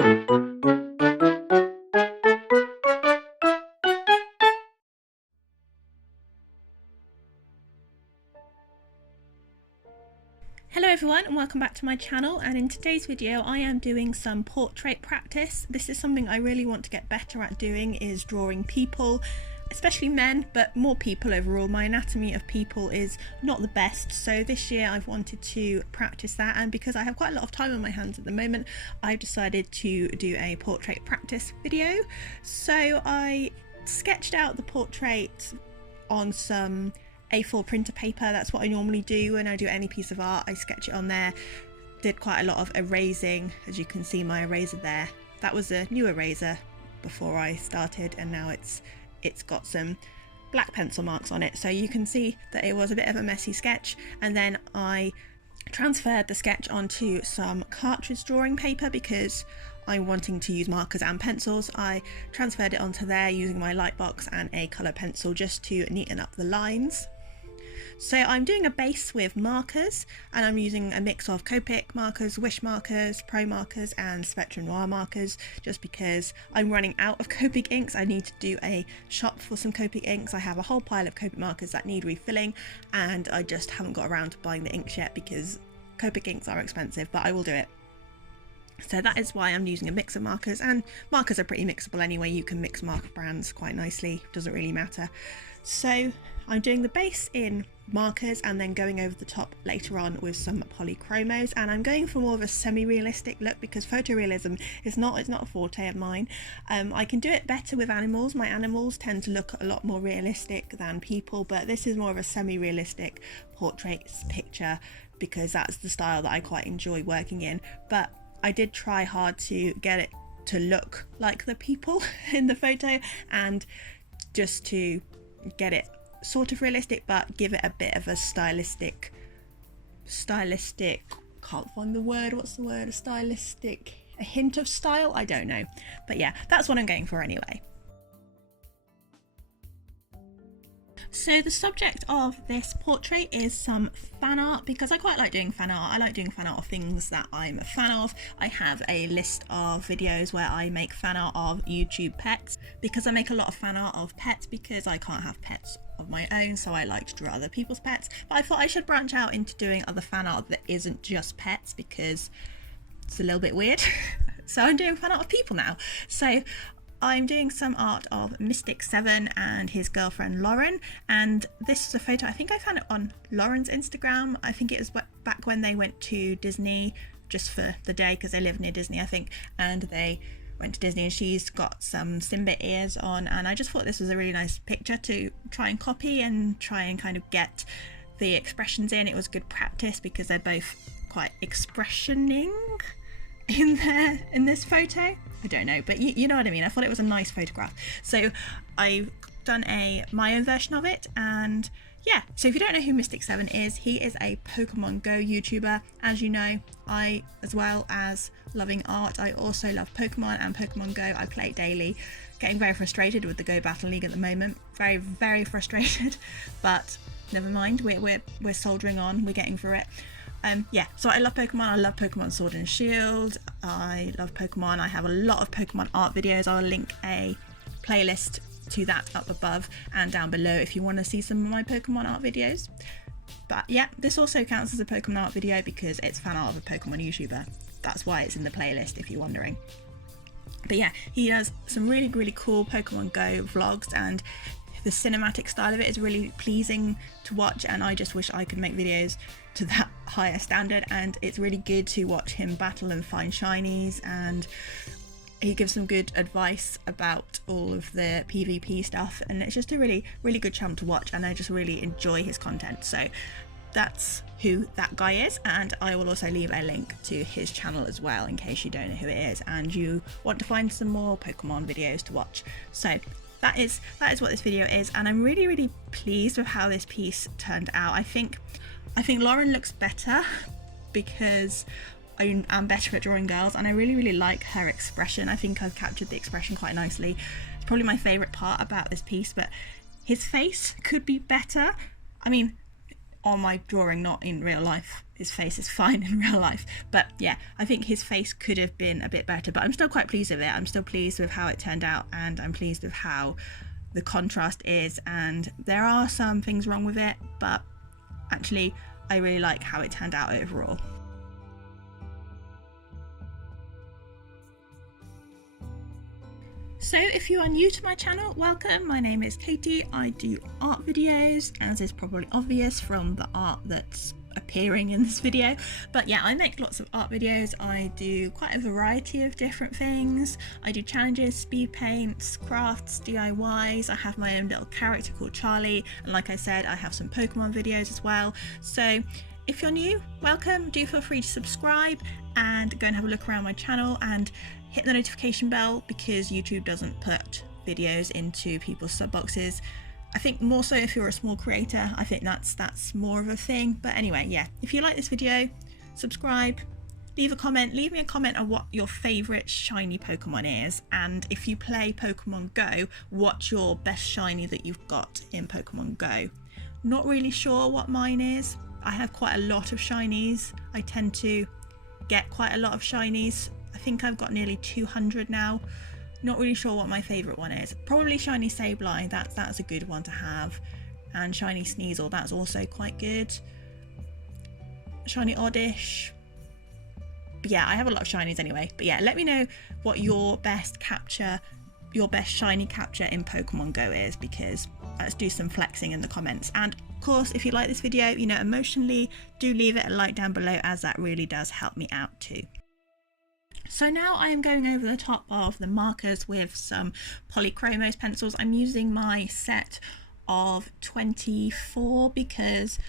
Hello everyone and welcome back to my channel, and in today's video I am doing some portrait practice. This is something I really want to get better at doing, is drawing people, especially men, but more people overall. My anatomy of people is not the best, so this year I've wanted to practice that, and because I have quite a lot of time on my hands at the moment, I've decided to do a portrait practice video. So I sketched out the portrait on some A4 printer paper. That's what I normally do when I do any piece of art. I sketch it on there. Did quite a lot of erasing, as you can see my eraser there. That was a new eraser before I started, and now it's got some black pencil marks on it, so you can see that it was a bit of a messy sketch. And then I transferred the sketch onto some cartridge drawing paper because I'm wanting to use markers and pencils. I transferred it onto there using my Lightbox and a colour pencil just to neaten up the lines. So I'm doing a base with markers, and I'm using a mix of Copic markers, Wish markers, Pro markers and Spectrum Noir markers, just because I'm running out of Copic inks. I need to do a shop for some Copic inks. I have a whole pile of Copic markers that need refilling, and I just haven't got around to buying the inks yet because Copic inks are expensive, but I will do it. So that is why I'm using a mix of markers, and markers are pretty mixable anyway. You can mix marker brands quite nicely, doesn't really matter. So I'm doing the base in markers and then going over the top later on with some polychromos, and I'm going for more of a semi-realistic look because photorealism is not a forte of mine. I can do it better with animals. My animals tend to look a lot more realistic than people, but this is more of a semi-realistic portraits picture because that's the style that I quite enjoy working in. But I did try hard to get it to look like the people in the photo, and just to get it sort of realistic but give it a bit of a stylistic, can't find the word, what's the word, a hint of style, I don't know, but yeah, that's what I'm going for anyway. So the subject of this portrait is some fan art, because I quite like doing fan art. I like doing fan art of things that I'm a fan of. I have a list of videos where I make fan art of YouTube pets, because I make a lot of fan art of pets because I can't have pets of my own, so I like to draw other people's pets. But I thought I should branch out into doing other fan art that isn't just pets because it's a little bit weird. So I'm doing fan art of people now. So I'm doing some art of MYSTIC7 and his girlfriend Lauren, and this is a photo, I think I found it on Lauren's Instagram. I think it was back when they went to Disney just for the day, because they live near Disney I think, and they went to Disney and she's got some Simba ears on, and I just thought this was a really nice picture to try and copy and try and kind of get the expressions in. It was good practice because they're both quite expressioning in this photo. I don't know, but you know what I mean. I thought it was a nice photograph, so I've done my own version of it. And yeah, so if you don't know who MYSTIC7 is, he is a Pokemon Go YouTuber. As you know, I, as well as loving art, I also love Pokemon and Pokemon Go. I play it daily, getting very frustrated with the Go Battle League at the moment, very frustrated, but never mind, we're soldiering on, we're getting through it. Yeah, so I love Pokemon. I love Pokemon Sword and Shield. I love Pokemon. I have a lot of Pokemon art videos. I'll link a playlist to that up above and down below if you want to see some of my Pokemon art videos. But yeah, this also counts as a Pokemon art video because it's fan art of a Pokemon YouTuber. That's why it's in the playlist if you're wondering. But yeah, he does some really cool Pokemon Go vlogs, and the cinematic style of it is really pleasing to watch, and I just wish I could make videos to that higher standard. And it's really good to watch him battle and find shinies, and he gives some good advice about all of the PvP stuff, and it's just a really good channel to watch, and I just really enjoy his content. So that's who that guy is, and I will also leave a link to his channel as well in case you don't know who it is and you want to find some more Pokemon videos to watch. So that is what this video is, and I'm really pleased with how this piece turned out. I think Lauren looks better because I'm better at drawing girls, and I really like her expression. I think I've captured the expression quite nicely. It's probably my favourite part about this piece, but his face could be better. I mean, on my drawing, not in real life. his face is fine in real life, but yeah, I think his face could have been a bit better, but I'm still quite pleased with it. I'm still pleased with how it turned out, and I'm pleased with how the contrast is, and there are some things wrong with it, but actually I really like how it turned out overall. So if you are new to my channel, welcome. My name is Katie. I do art videos, as is probably obvious from the art that's appearing in this video. But yeah, I make lots of art videos. I do quite a variety of different things. I do challenges, speed paints, crafts, DIYs. I have my own little character called Charlie, and like I said, I have some Pokemon videos as well. So if you're new, welcome. Do feel free to subscribe and go and have a look around my channel, and hit the notification bell, because YouTube doesn't put videos into people's sub boxes. I think more so if you're a small creator, I think that's more of a thing. But anyway, yeah, if you like this video, subscribe, leave a comment, leave me a comment on what your favourite shiny Pokemon is, and if you play Pokemon Go, what's your best shiny that you've got in Pokemon Go. Not really sure what mine is. I have quite a lot of shinies. I tend to get quite a lot of shinies. I think I've got nearly 200 now. Not really sure what my favourite one is. Probably shiny Sableye, that's a good one to have. And shiny Sneasel, that's also quite good. Shiny Oddish. But yeah, I have a lot of shinies anyway. But yeah, let me know what your best shiny capture in Pokemon Go is, because let's do some flexing in the comments. And of course, if you like this video, you know, emotionally, do leave it a like down below, as that really does help me out too. So now I am going over the top of the markers with some Polychromos pencils. I'm using my set of 24 because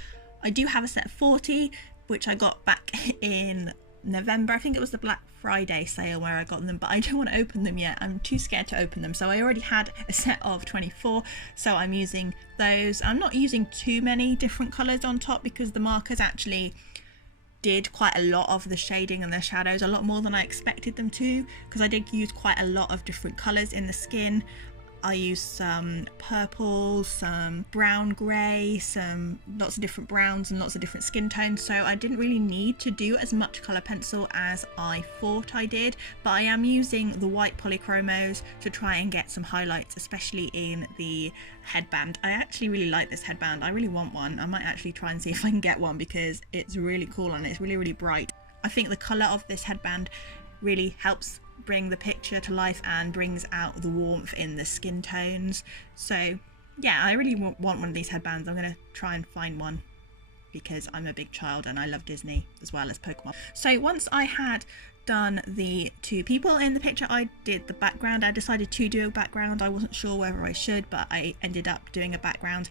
I do have a set of 40, which I got back in November. I think it was the Black Friday sale where I got them, but I don't want to open them yet. I'm too scared to open them. So I already had a set of 24, so I'm using those. I'm not using too many different colours on top, because the markers actually did quite a lot of the shading and the shadows, a lot more than I expected them to, because I did use quite a lot of different colours in the skin. I used some purple, some brown grey, lots of different browns and lots of different skin tones, so I didn't really need to do as much colour pencil as I thought I did. But I am using the white Polychromos to try and get some highlights, especially in the headband. I actually really like this headband. I really want one. I might actually try and see if I can get one, because it's really cool and it's really bright. I think the colour of this headband really helps bring the picture to life and brings out the warmth in the skin tones. So yeah, I really want one of these headbands. I'm gonna try and find one, because I'm a big child and I love Disney as well as Pokemon. So once I had done the two people in the picture, I did the background. I decided to do a background. I wasn't sure whether I should, but I ended up doing a background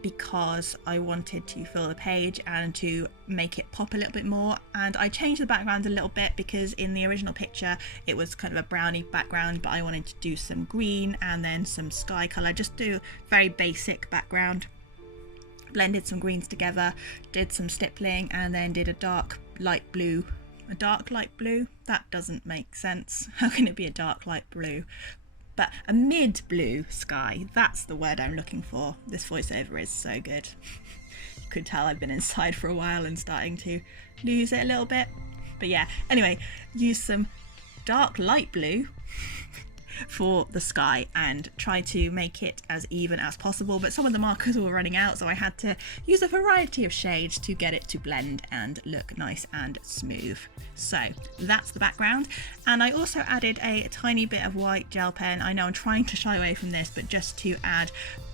because I wanted to fill the page and to make it pop a little bit more. And I changed the background a little bit, because in the original picture it was kind of a brownie background, but I wanted to do some green and then some sky colour, just do a very basic background. Blended some greens together, did some stippling, and then did a dark light blue. A dark light blue? That doesn't make sense. How can it be a dark light blue? But a mid blue sky, that's the word I'm looking for. This voiceover is so good. You could tell I've been inside for a while and starting to lose it a little bit. But yeah, anyway, use some dark light blue for the sky and try to make it as even as possible, but some of the markers were running out, so I had to use a variety of shades to get it to blend and look nice and smooth. So that's the background, and I also added a tiny bit of white gel pen. I know I'm trying to shy away from this, but just to add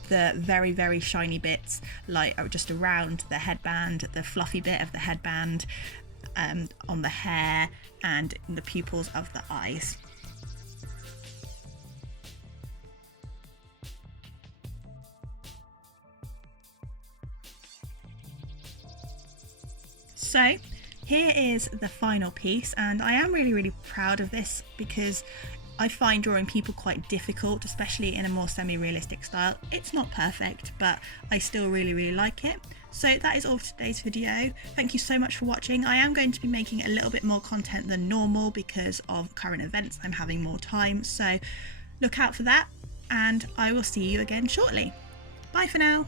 the very shiny bits, like just around the headband, the fluffy bit of the headband, on the hair and in the pupils of the eyes. So here is the final piece, and I am really proud of this, because I find drawing people quite difficult, especially in a more semi-realistic style. It's not perfect, but I still really like it. So that is all for today's video. Thank you so much for watching. I am going to be making a little bit more content than normal because of current events. I'm having more time, so look out for that, and I will see you again shortly. Bye for now.